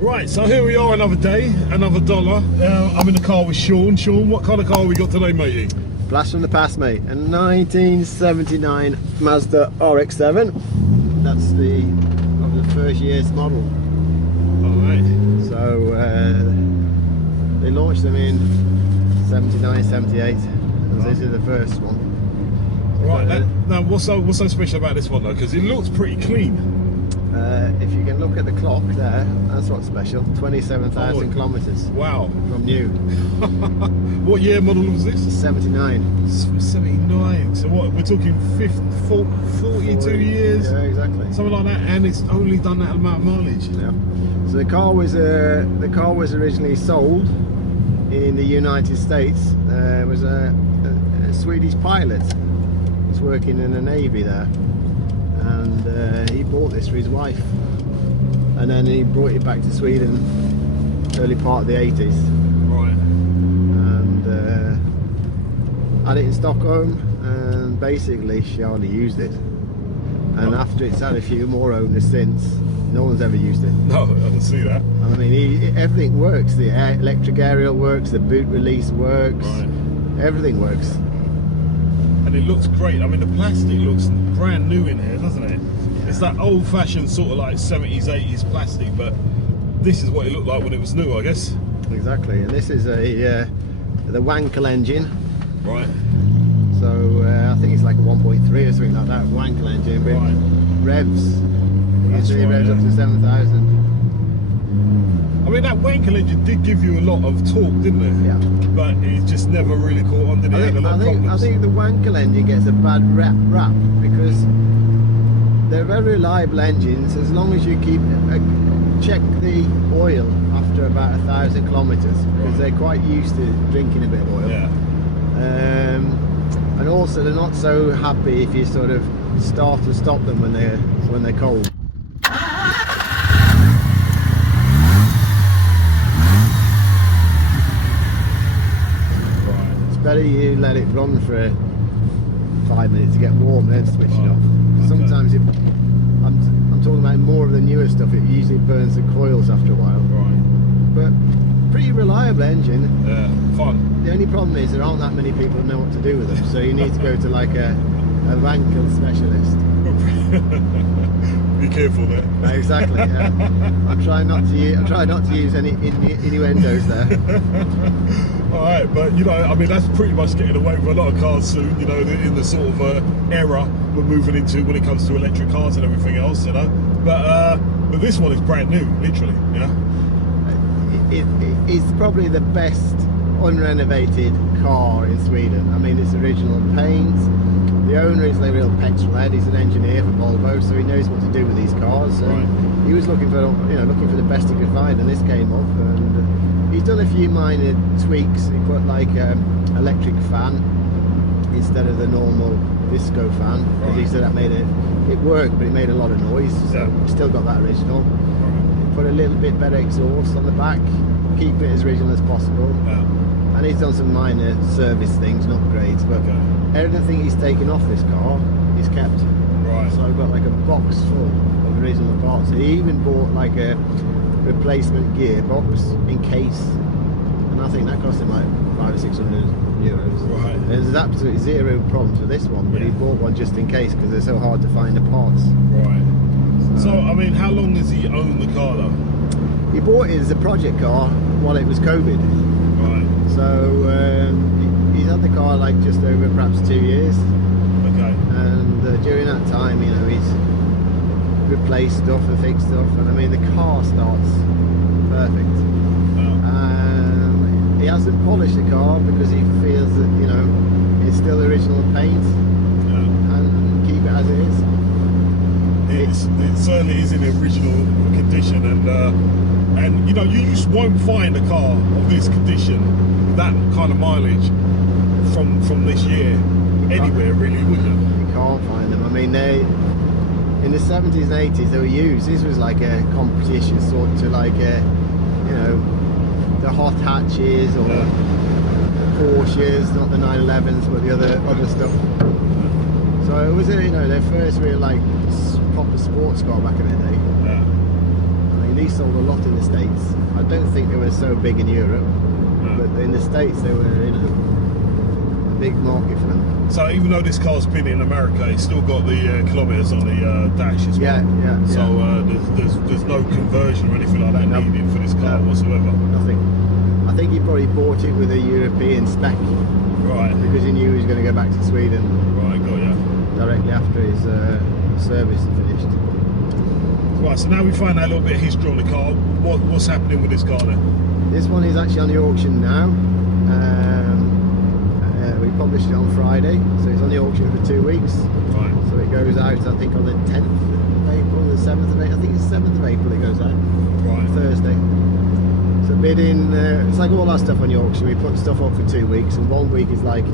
Right, so here we are, another day, another dollar. I'm in the car with Sean. Sean, what kind of car we got today, matey? Blast from the past, mate. A 1979 Mazda RX7. That's the first year's model. Alright. So they launched them in 79, 78. And this is the first one. Right, now what's so special about this one though? Because it looks pretty clean. If you can look at the clock there, that's what's special. 27,000 kilometres. Wow. From new. What year model was this? 79. 79. So what, we're talking 42 years? Yeah, exactly. Something like that, and it's only done that amount of mileage. Yeah. So the car was originally sold in the United States. There was a Swedish pilot who was working in the Navy there, and he bought this for his wife, and then he brought it back to Sweden early part of the 80s. Right. And had it in Stockholm, and basically she hardly used it. And after it's had a few more owners since, no one's ever used it. No, I can see that. I mean, everything works. The electric aerial works, the boot release works, Right. Everything works. And it looks great. I mean, the plastic looks brand new in here, doesn't it? Yeah. It's that old-fashioned sort of like 70s, 80s plastic, but this is what it looked like when it was new, I guess. Exactly. And this is the Wankel engine. Right. So I think it's like a 1.3 or something like that. Wankel engine, but Right. revs. That's Usually right, revs yeah. up to 7,000. I mean, that Wankel engine did give you a lot of torque, didn't it? Yeah. But it just never really caught on, did it? It had a lot of I problems. think the Wankel engine gets a bad rap because they're very reliable engines as long as you keep check the oil after about 1,000 kilometres, because Right. they're quite used to drinking a bit of oil. Yeah. And also they're not so happy if you sort of start and stop them when they're cold. Right. It's better you let it run for 5 minutes to get warm, then switch it Right. off. Okay. Sometimes I'm talking about more of the newer stuff. It usually burns the coils after a while. Right. But pretty reliable engine. Yeah. Fun. The only problem is there aren't that many people who know what to do with them, so you need to go to like a Wankel specialist. Be careful there. Exactly. Yeah. I'm trying not to use any innuendos there. All right, but you know, I mean, that's pretty much getting away with a lot of cars soon. You know, in the sort of era we're moving into when it comes to electric cars and everything else. You know, but this one is brand new, literally. Yeah. It's probably the best unrenovated car in Sweden. I mean, it's original paint. The owner is a real petrol head. He's an engineer for Volvo, so he knows what to do with these cars. So Right. he was looking for the best he could find, and this came up. And he's done a few minor tweaks. He put like electric fan instead of the normal disco fan, because he Right. said that made it worked, but it made a lot of noise. So Yeah. still got that original. Right. Put a little bit better exhaust on the back, keep it as original as possible. Yeah. And he's done some minor service things, not upgrades, but Okay. everything he's taken off this car is kept. Right. So I've got like a box full of original parts. He even bought like a replacement gearbox in case, and I think that cost him like 500 or 600 euros. Right. There's absolutely zero problems with this one, but he Yeah. bought one just in case because they're so hard to find the parts. Right. So, I mean, how long does he own the car though? He bought it as a project car while it was COVID. Right. So he's had the car like just over perhaps 2 years, Okay. and during that time, you know, he's replaced stuff and fixed stuff, and I mean the car starts perfect. He hasn't polished the car because he feels that, you know, it's still original paint, Yeah. and keep it as it is. It certainly is in the original condition, and you know, you just won't find a car of this condition, that kind of mileage from this year anywhere, really, would you? You can't find them. I mean, in the 70s and 80s they were used. This was like a competition sort to like you know, the hot hatches or Yeah. Porsches, not the 911s, but the other stuff. So it was, you know, their first real like proper sports car back in the day. Yeah. I mean, these sold a lot in the States. I don't think they were so big in Europe, but in the States they were, you know, a big market for them. So even though this car's been in America, it's still got the kilometers on the dash as well. Yeah. So there's no conversion or anything like that needed for this car whatsoever. Nothing. I think he probably bought it with a European spec. Right. Because he knew he was going to go back to Sweden. Right, got ya. Directly after his service is finished. Right, so now we find out a little bit of history on the car. What's happening with this car then? This one is actually on the auction now. We published it on Friday, so it's on the auction for 2 weeks. Right. So it goes out, I think, on the 10th of April, the 7th of April. I think it's 7th of April it goes out. Right. Thursday. So bidding, it's like all our stuff on the auction. We put stuff up for 2 weeks, and 1 week is like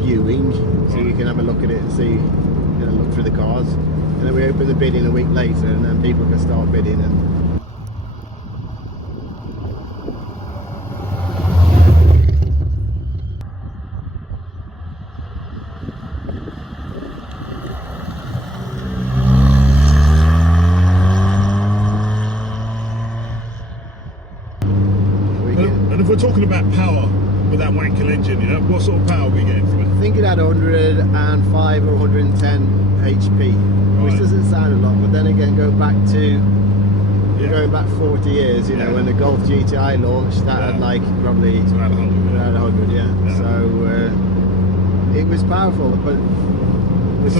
viewing, so you can have a look at it and see, you know, look through the cars. And then we open the bidding a week later, and then people can start bidding. And and if we're talking about power with that Wankel engine, you know, what sort of power are we getting from it? I think it had 105 or 110 HP, which Right. doesn't sound a lot, but then again, going back 40 years, you know, when the Golf GTI launched, that had like probably It's around 100. around 100, yeah. So it was powerful, but It's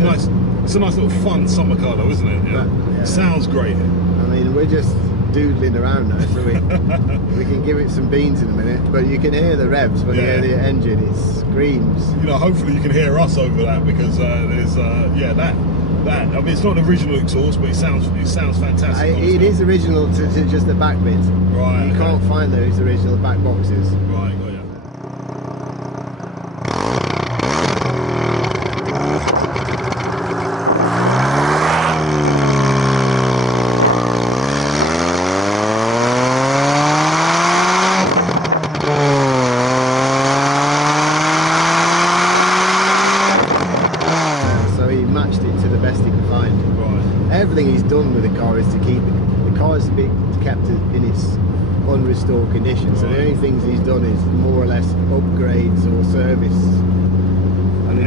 a nice little fun summer car though, isn't it? Yeah. Sounds great. I mean, we're just doodling around now, so we can give it some beans in a minute, but you can hear the revs when you hear the engine. It screams. You know, hopefully you can hear us over that, because there's that. I mean, it's not an original exhaust, but it sounds fantastic. It is original to just the back bit. Right. You can't find those original back boxes. Right, got ya. So he matched it to the best he could find. Right. Everything he's done with the car is to keep it. The car is to be kept in its unrestored condition. So the only things he's done is more or less upgrades or service. And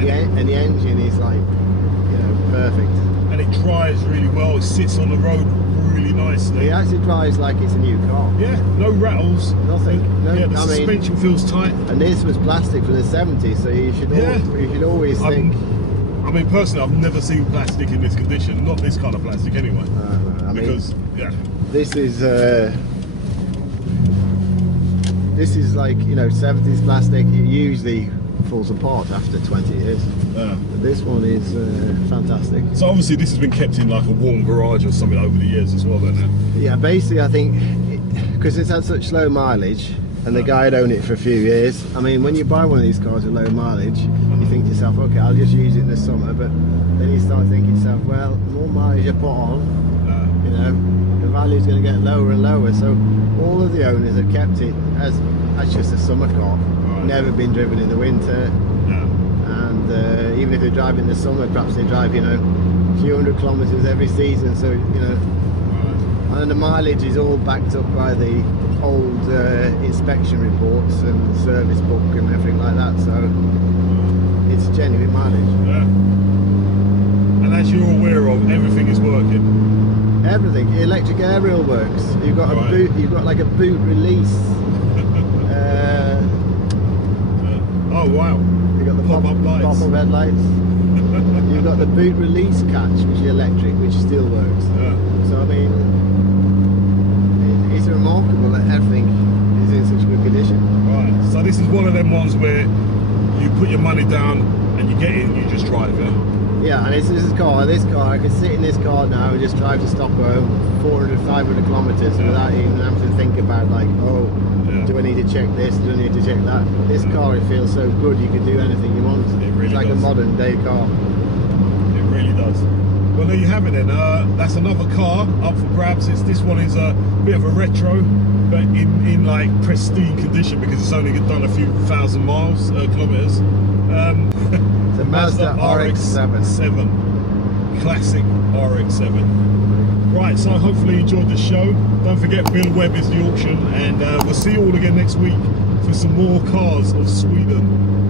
the engine is like, you know, perfect. And it drives really well. It sits on the road really nicely. It actually drives like it's a new car. Yeah, no rattles. Nothing. No, Yeah, the I mean, suspension feels tight. and this was plastic from the 70s, so you should always think. I mean, personally, I've never seen plastic in this condition. Not this kind of plastic, anyway. I mean, Because this is like, you know, 70s plastic. It usually falls apart after 20 years. But this one is fantastic. so obviously this has been kept in like a warm garage or something over the years as well, then. Yeah, basically I think because it's had such low mileage, and the guy had owned it for a few years. I mean, when you buy one of these cars with low mileage, you think to yourself, okay, I'll just use it in the summer, but then you start thinking to yourself, well, the more mileage you put on, you know, the value is going to get lower and lower. So all of the owners have kept it as just a summer car, never been driven in the winter. And even if they drive in the summer, perhaps they drive, you know, a few hundred kilometers every season. So, you know, and the mileage is all backed up by the old inspection reports and service book and everything like that. So it's genuine mileage. And as you're aware of, everything is working. Everything. Electric aerial works. You've got a boot. You've got like a boot release. Oh wow! You've got the pop-up lights. Pop-up headlights. You've got the boot release catch, which is electric, which still works. So I mean, it's remarkable that everything is in such good condition. Right. So this is one of them ones where you put your money down and you get in, you just drive, yeah? Yeah, and this car, I could sit in this car now and just drive to Stockholm 400, 500 kilometers without even having to think about like, oh, do I need to check this, do I need to check that? This car, it feels so good, you can do anything you want. It really it's like does. a modern day car. It really does. Well, there you have it then. That's another car up for grabs. This one is a bit of a retro, but in like pristine condition because it's only done a few thousand miles, kilometers. It's a Mazda RX7. Classic RX7. Right, so hopefully you enjoyed the show. Don't forget Bill Webb is the auction, and we'll see you all again next week for some more cars of Sweden.